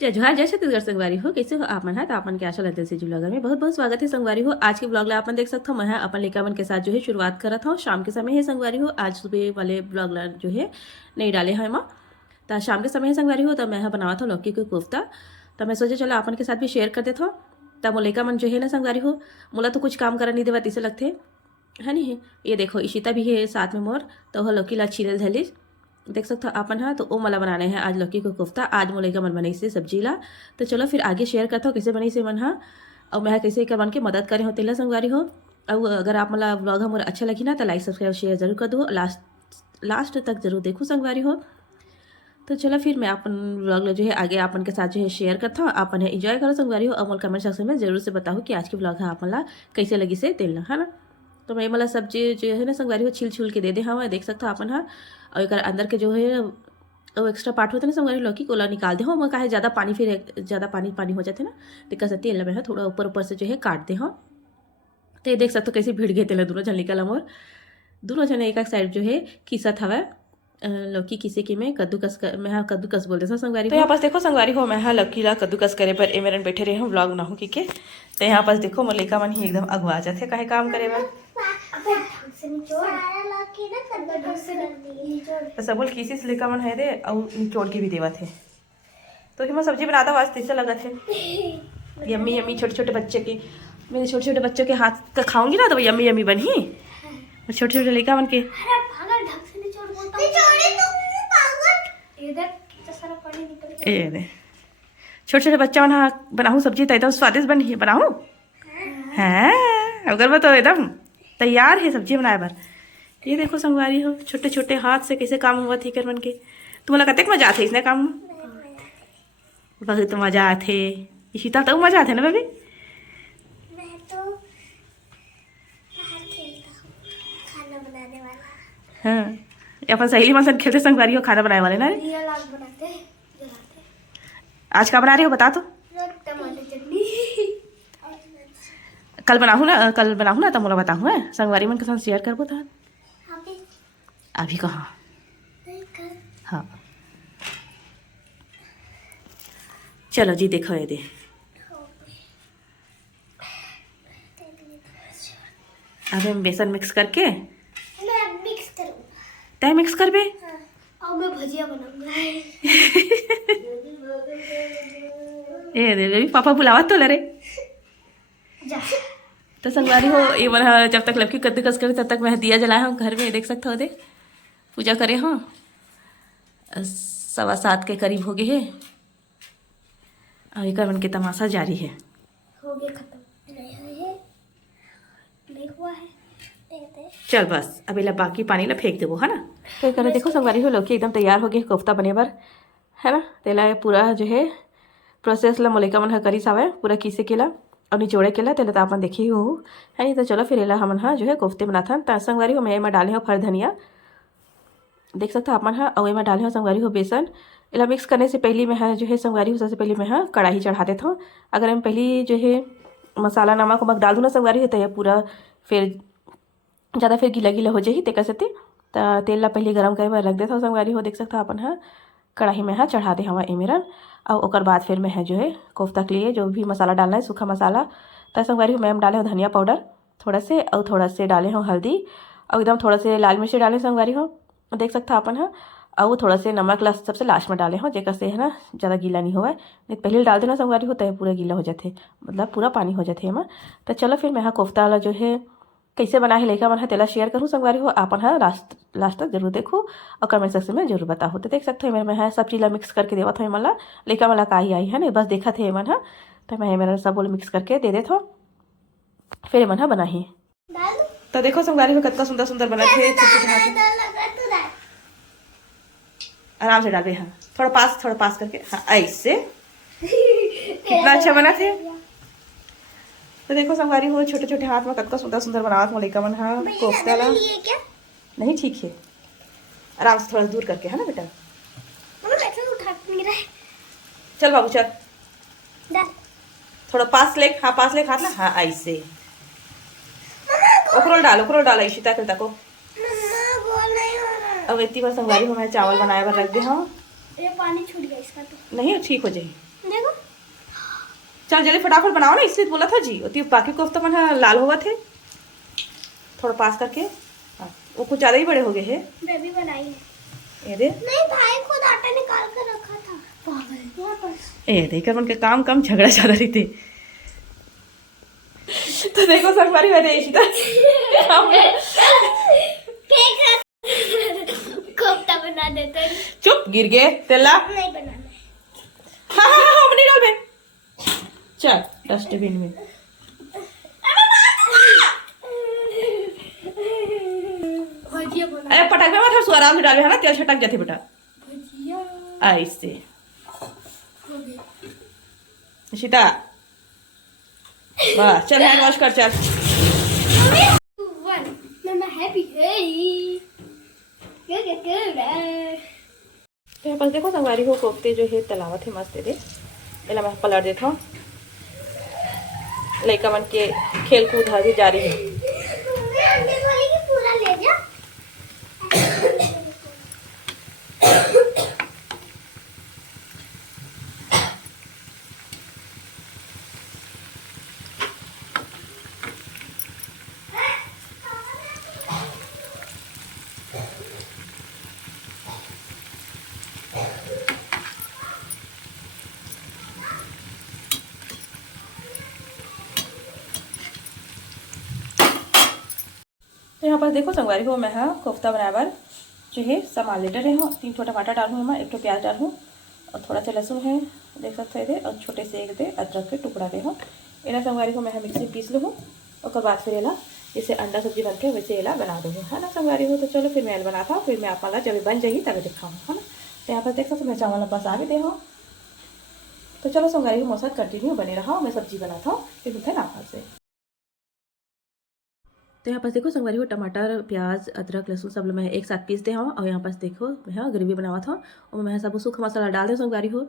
जय जोहार जय छत्तीसगढ़ संगवारी हो। कैसे हो आप मन है तो आपन के आशा लगते से ब्लॉगर में बहुत बहुत स्वागत है संगवारी हो। आज के ब्लॉग ला अपन देख सकते हो मैं अपन लेका मन के साथ जो है शुरुआत करत हूँ। शाम के समय है संगवारी हो। आज सुबह वाले ब्लॉग ला जो है नहीं डाले हैं माँ तो शाम के समय है संगवारी हो। तब मैं बनावत हूँ लौकी के कोफ्ता। तो मैं सोचे चलो अपन के साथ भी शेयर कर देता हूँ। तब वो लेका मन जो है ना संगवारी हो मोला तो कुछ काम करा नहीं देवा इसे लगते है नहीं। ये देखो इशिता भी है साथ में मोर तो वह लौकी ला छील धैलिस देख सकते हो अपन है। तो वो मला बनाने हैं आज लौकी को कोफ्ता। आज मोले का मन बनी से सब्जी ला। तो चलो फिर आगे शेयर करता हूँ कैसे बनी से मन हा और मैं कैसे कर बन के मदद करे हो तेला संगवारी हो। और अगर आप मला ब्लॉग हमारा अच्छा लगी ना तो लाइक सब्सक्राइब शेयर जरूर कर दो। लास्ट तक जरूर देखो संगवारी हो। तो चलो फिर मैं अपन ब्लॉग जो है आगे अपन के साथ जो है शेयर करता हूँ। अपन इंजॉय करो संगवारी हो। और कमेंट सेक्शन में जरूर से बताओ कि आज की ब्लॉग है अपन ला कैसे लगी से तेल है ना। तो मैं मतलब सब्जी जो है ना संगवारी हो छील छूल के दे हाँ देख सकता हूँ अपन हाँ। और एक अंदर के जो है वो एक्स्ट्रा पार्ट होता है ना संगवारी लौकी को निकाल दे हो। मैं कहा ज़्यादा पानी फिर ज़्यादा पानी हो जाते ना दिक्कत से तेल में है थोड़ा ऊपर से जो है काट दे हाँ। तो ये देख सकते हो कैसे भिड़ गए तेल दोनों जन निकल मोर दोनों जन एक साइड जो है किसत हवा लौकी किसी की मैं कद्दूकस मैं कद्दूकस बोलते हैं संगवारी। तो यहाँ पास देखो संगवारी हो मैं लौकी ला कद्दूकस करे पर ए मेरे बैठे रहे हूँ ब्लॉग बनाऊँ की के। तो यहाँ पास देखो मलिका मन ही एकदम अगवा जाते कहे काम करे बर तो सबल किसी से लेकर मन है दे और निचोड़ के भी देवा थे। तो कि मैं सब्जी बनाता हूँ आज तीसरा लगा थे यम्मी यम्मी छोटे छोटे बच्चे की मेरे छोटे छोटे बच्चों के हाथ का खाऊंगी ना तो यम्मी यम्मी बनी छोटे छोटे लेकर मन के छोटे छोटे बच्चा बना बनाऊँ सब्जी तो एकदम स्वादिष्ट बनी बनाऊँ है अगर मैं तो एकदम तैयार है सब्जी बनाए बार। ये देखो संगवारी हो छोटे छोटे हाथ से कैसे काम हुआ थी कर बन के। तुम्हारा कतेक मजा आते इसने काम बहुत मजा आते इशिता तो मजा आते ना बेबी। मैं तो बाहर खेलता हूँ खाना बनाने वाला। हाँ अपन सहेली मन खेलते संगवारी हो खाना बनाने वाले ना रियल आग बनाते आज का बना रही हो बता तो टमाटर चटनी कल बनाऊँ ना तो मोला बताऊँ है संगवारी मन के साथ शेयर करबो था अभी कहाँ हाँ चलो जी देखो ये दे अब हम बेसन मिक्स करके मैं मिक्स करूँगा तय मिक्स कर बे और मैं भजिया बनाऊंगा। ए दे बेबी पापा बुलावा तो लरे जा तो संगवारी हो ये मन जब तक लड़की कद्दूकस करे तब तक मैं दिया जलाया हूँ घर में देख सकते हो दे पूजा करे हाँ 7:15 के करीब हो गए है। अभी कर के तमाशा जारी है हो गया खत्म नहीं हुआ है चल बस अभी ला बाकी पानी ला फेंक देवो है ना। तो करे देखो संगवारी हो लौकी एकदम तैयार हो गई कोफ्ता बने बार है ना। तेला पूरा जो है प्रोसेस ला मोलिका मन करी सावे पूरा किसे केला और निचोड़े केला तेला तो अपन देखी हो है नहीं। तो चलो फिर एला हमन हाँ जो है कोफ्ते बनाथा तो संगवारी हो मैं एमा डाले हो फर धनिया देख सकते हो अपन हाँ और एमा डाले हो संगवारी हो बेसन एला मिक्स करने से पहले मैं हाँ जो है संगवारी हो सबसे पहले मैं हाँ कढ़ाई चढ़ा देता हूँ। अगर हम पहले जो है मसाला नमक वमक डाल दूँ ना संगवारी हो तो यह पूरा फिर ज़्यादा फिर गीला गीला हो जाए तेकर से तो तेल ला पहले गरम करे में रख देता हूँ संगवारी हो देख सकते हो अपन हाँ कढ़ाई में हाँ चढ़ा दे हवा एमेरन और ओकर बाद फिर मैं है जो है कोफ्ता के लिए जो भी मसाला डालना है सूखा मसाला तो संगवारी हो मैम डाले हो धनिया पाउडर थोड़ा से और थोड़ा से डाले हो हल्दी और एकदम थोड़ा से लाल मिर्ची डाले संगवारी हो देख सकते हो अपन हाँ और वो थोड़ा से नमक सबसे लास्ट में डाले हो जेकर से है ना ज़्यादा गीला नहीं होगा नहीं पहले डाल देना संगवारी हो तो पूरा गीला हो जाते मतलब पूरा पानी हो जाते है तो चलो फिर मैं हाँ कोफ्ता वाला जो है कैसे बना है लेकर मन है तेला शेयर करूँ संगवारी हो अपन है लास्ट तक जरूर देखो और कमेंट सेक्शन में जरूर बताओ। तो देख सकते हो मैं है सब चीज़ मिक्स करके देवा था मला लेकर वाला का ही आई है ना बस देखा थे मन है तो मैं मेरा सब बोल मिक्स करके दे देता हूँ फिर मन है बना ही। तो देखो संगवारी हो कितना सुंदर सुंदर बना थे आराम से डाल हाँ थोड़ा पास करके हाँ ऐसे कितना अच्छा बना थे। तो देखो संगवारी हो छोटे छोटे हाथ में कितना सुंदर सुंदर बनावत मलिका मन हाँ कोफ्ता ला नहीं ठीक है आराम से थोड़ा दूर करके है ना बेटा चल बाबू चल थोड़ा पास ले हाथ ना हाँ ऐसे ओकरोल डाल इशिता के तको अब इतनी बार संगवारी हो मैं चावल बनाए बार रख दे हाँ ये पानी छूट गया इसका तो नहीं ठीक हो जाए देखो चल जल्दी फटाफट बनाओ ना, इसलिए तो बोला था जी। होती बाकी कोफ्ता मन लाल हुआ थे थोड़ा पास करके। हाँ, वो कुछ ज़्यादा ही बड़े हो गए हैं। मैं भी बनाई है। ये दे, नहीं भाई खुद आटा निकाल कर रखा था पागल यहाँ पर। ये देखकर मन के काम कम झगड़ा ज़्यादा रहते। तो देखो संगवारी मैंने इशिता कोफ्ता बना देते हैं। चुप, गिर गए तेला। नहीं बनाना हाँ हाँ हाँ, हम नहीं डाल में। चल डस्टबिन में। भजिया बना अरे पटाख में मत हर आराम से डाले है ना, तेल छटक जाते बेटा भजिया ऐसे। हो गई। इशिता बस चल हैंड वॉश कर चल। वन मम्मा हैप्पी है क्या तो यहाँ पर देखो संगवारी हो कोफ्ते जो है तलावत है मस्त दे। इला मैं पलट देता हूँ। लड़का मन के खेल कूद भी जारी है। पूरा ले जा। तो यहाँ पर देखो संगवारी हो मैं कोफ्ता बनावर जो है सामान लेटर रहे हूँ। 3 छोटा टमाटर डालूँ मैं, 1 प्याज डालूँ और थोड़ा सा लहसुन है देख सकते हैं, और छोटे से एक दे अदरक के टुकड़ा दे हूँ। इला संगवारी को मैं मिक्सी पीस लूँ और बाद फिर इला जैसे अंडा सब्जी बनते हैं वैसे इला बना दूँगी है ना संगवारी हो। तो चलो फिर मैं बनाता हूँ, फिर मैं आप वाला जब बन जाएगी तभी दिखाऊँ है ना। तो यहाँ पर देख सकते मैं चावल बस आ भी दे हूँ। तो चलो संगवारी को मेरे साथ कंटिन्यू बने रहा हूँ, मैं सब्जी बनाता हूँ फिर मिलते हैं ना से। तो यहाँ पास देखो संगवारी हो टमाटर प्याज अदरक लहसुन सब मैं एक साथ पीस दे हूँ। और यहाँ पास देखो मैं ग्रेवी बनावा था और मैं सब सूखा मसाला डाल दे संगवारी हो।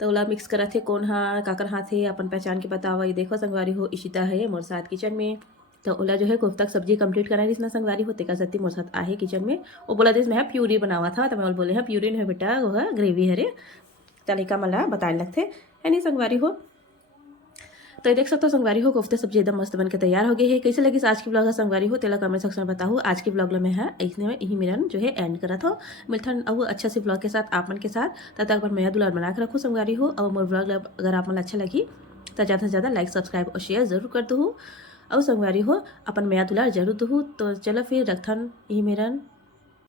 तो ओला मिक्स करा थे कौन हाँ काकर हाथ है अपन पहचान के बतावा। ये देखो संगवारी हो इशिता है मोर साथ किचन में। तो ओला जो है कोफ्ता सब्जी कंप्लीट करा रही ना संगवारी हो। तेका सत्ती मोर साथ आहे किचन में। वो बोला दिस मैं प्यूरी बनावा था। तो मैं बोले हाँ प्यूरी नहीं बेटा वो है ग्रेवी है रे। तरीका मला बताए लगते है नहीं संगवारी हो। तो ये देख सकते हो संगवारी हो कोफ्ते सब्जी एकदम मस्त बनकर तैयार हो गई है। कैसे लगी आज की ब्लॉग है संगवारी हो तेला कमेंट सेक्शन में बताओ। आज की ब्लॉग में है इसने में यही मेरा जो है एंड करा था। मिलता अब अच्छा से ब्लॉग के साथ आप मन के साथ। तब तक मैं दुलार बना के रखूँ संगवारी हो। और मोर ब्लॉग अगर आप मन अच्छा लगी तो ज़्यादा से ज़्यादा लाइक सब्सक्राइब और शेयर जरूर कर दूँ। और संगवारी हो अपन मैं दुलार जरूर दूँ। तो चलो फिर रखथन यही मेरा।